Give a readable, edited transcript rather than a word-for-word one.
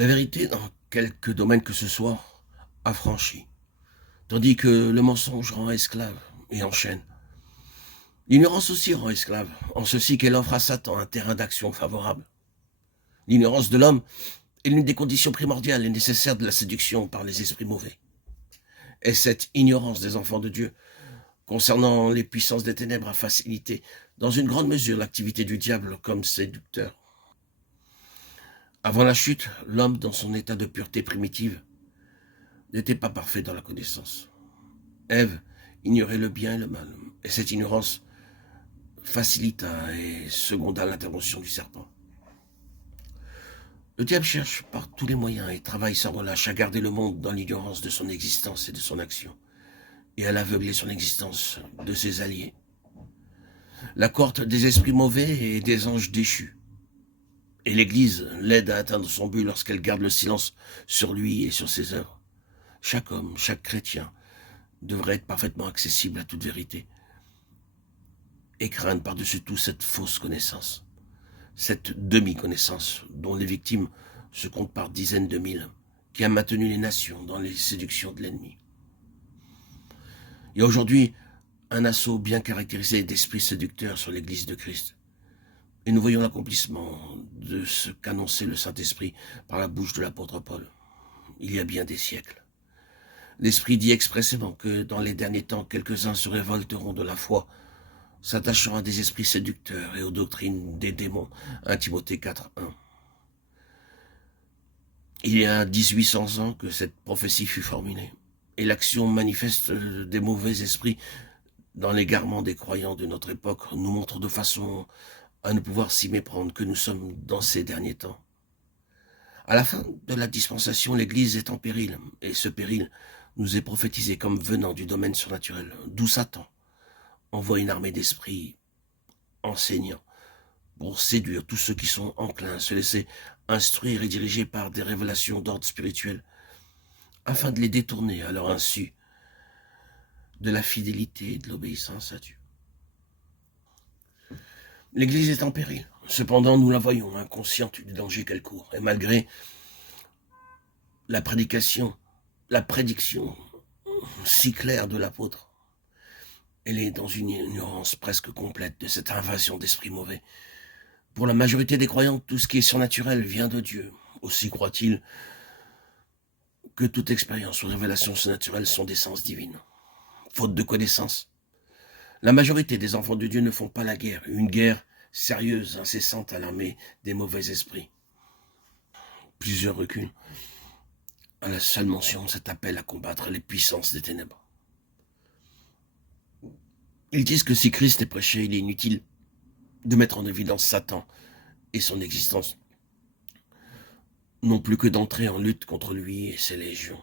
La vérité, dans quelque domaine que ce soit, affranchit, tandis que le mensonge rend esclave et enchaîne. L'ignorance aussi rend esclave, en ceci qu'elle offre à Satan un terrain d'action favorable. L'ignorance de l'homme est l'une des conditions primordiales et nécessaires de la séduction par les esprits mauvais. Et cette ignorance des enfants de Dieu concernant les puissances des ténèbres a facilité, dans une grande mesure, l'activité du diable comme séducteur. Avant la chute, l'homme, dans son état de pureté primitive, n'était pas parfait dans la connaissance. Ève ignorait le bien et le mal, et cette ignorance facilita et seconda l'intervention du serpent. Le diable cherche par tous les moyens et travaille sans relâche à garder le monde dans l'ignorance de son existence et de son action, et à l'aveugler son existence de ses alliés. La cohorte des esprits mauvais et des anges déchus. Et l'Église l'aide à atteindre son but lorsqu'elle garde le silence sur lui et sur ses œuvres. Chaque homme, chaque chrétien devrait être parfaitement accessible à toute vérité et craindre par-dessus tout cette fausse connaissance, cette demi-connaissance dont les victimes se comptent par dizaines de mille, qui a maintenu les nations dans les séductions de l'ennemi. Il y a aujourd'hui un assaut bien caractérisé d'esprits séducteurs sur l'Église de Christ. Et nous voyons l'accomplissement de ce qu'annonçait le Saint-Esprit par la bouche de l'apôtre Paul, il y a bien des siècles. L'Esprit dit expressément que dans les derniers temps, quelques-uns se révolteront de la foi, s'attachant à des esprits séducteurs et aux doctrines des démons. 1 Timothée 4:1. Il y a 1800 ans que cette prophétie fut formulée, et l'action manifeste des mauvais esprits dans l'égarement des croyants de notre époque nous montre de façon à ne pouvoir s'y méprendre que nous sommes dans ces derniers temps. À la fin de la dispensation, l'Église est en péril, et ce péril nous est prophétisé comme venant du domaine surnaturel, d'où Satan envoie une armée d'esprits enseignants pour séduire tous ceux qui sont enclins à se laisser instruire et diriger par des révélations d'ordre spirituel, afin de les détourner à leur insu de la fidélité et de l'obéissance à Dieu. L'Église est en péril. Cependant, nous la voyons, inconsciente du danger qu'elle court. Et malgré la prédiction si claire de l'apôtre, elle est dans une ignorance presque complète de cette invasion d'esprits mauvais. Pour la majorité des croyants, tout ce qui est surnaturel vient de Dieu. Aussi croient-ils que toute expérience ou révélation surnaturelle sont d'essence divine. Faute de connaissance, la majorité des enfants de Dieu ne font pas la guerre, une guerre sérieuse, incessante à l'armée des mauvais esprits. Plusieurs reculent à la seule mention de cet appel à combattre les puissances des ténèbres. Ils disent que si Christ est prêché, il est inutile de mettre en évidence Satan et son existence, non plus que d'entrer en lutte contre lui et ses légions.